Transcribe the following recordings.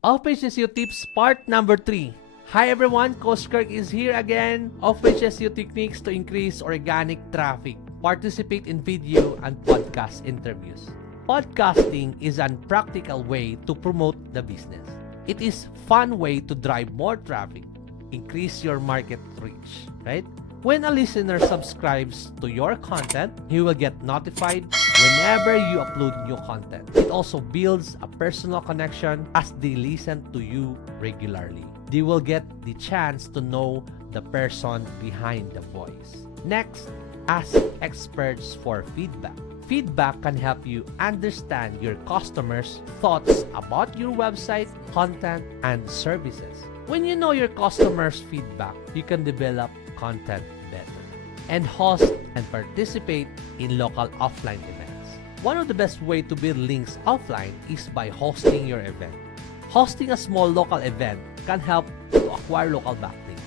Off-page SEO tips part number 3. Hi everyone, Coach Kherk is here again. Off-page SEO techniques to increase organic traffic. Participate in video and podcast interviews. Podcasting is a practical way to promote the business. It is fun way to drive more traffic, increase your market reach, right? When a listener subscribes to your content, he will get notified whenever you upload new content. It also builds a personal connection as they listen to you regularly. They will get the chance to know the person behind the voice. Next, ask experts for feedback. Feedback can help you understand your customers' thoughts about your website, content, and services. When you know your customers' feedback, you can develop content better and host and participate in local offline events. One of the best ways to build links offline is by hosting your event. Hosting a small local event can help to acquire local backlinks,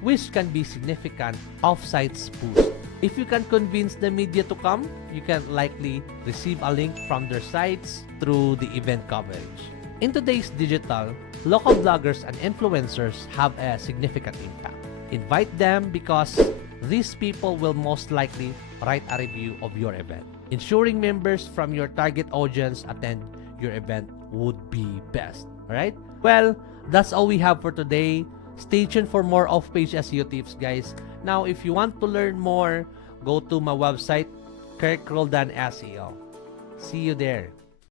which can be significant off-site boost. If you can convince the media to come, you can likely receive a link from their sites through the event coverage. In today's digital, local bloggers and influencers have a significant impact. Invite them because these people will most likely write a review of your event. Ensuring members from your target audience attend your event would be best. Alright? Well, that's all we have for today. Stay tuned for more off-page SEO tips, guys. Now, if you want to learn more, go to my website, Kherk Roldan SEO. See you there.